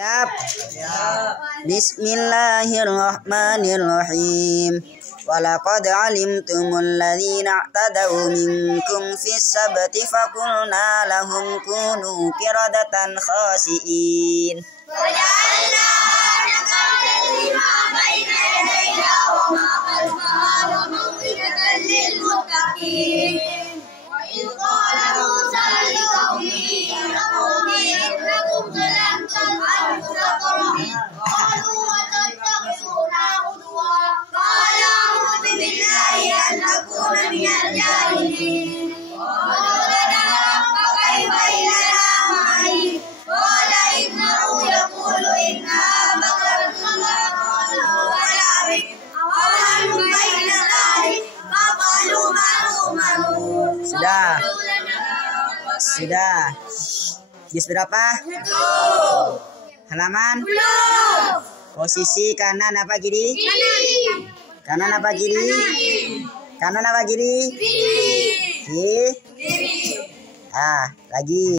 Siap. Bismillahirrahmanirrahim. Walaqad alimtumul ladzina i'tadaw minkum fis sabti faqulna lahum kunu qiradatan khasi'in. وجعلنا نكالا لما بين يديها وما خلفها وموعظة للمتقين. وإذ قال موسى لقومه إنكم ظلمتم أنفسكم قالوا أتتخذنا هزوا قال أعوذ بالله أن أكون من الجاهلين. قالوا لنا فكيف إذا معي قال إنه يقول إنها بقرة لا تقول ولا بك عوان بين ذلك فقالوا ما تؤمرون. Sudah. Juz berapa? Halaman? Posisi kanan apa kiri? Kanan apa kiri? Kanan apa kiri? Kiri. Lagi.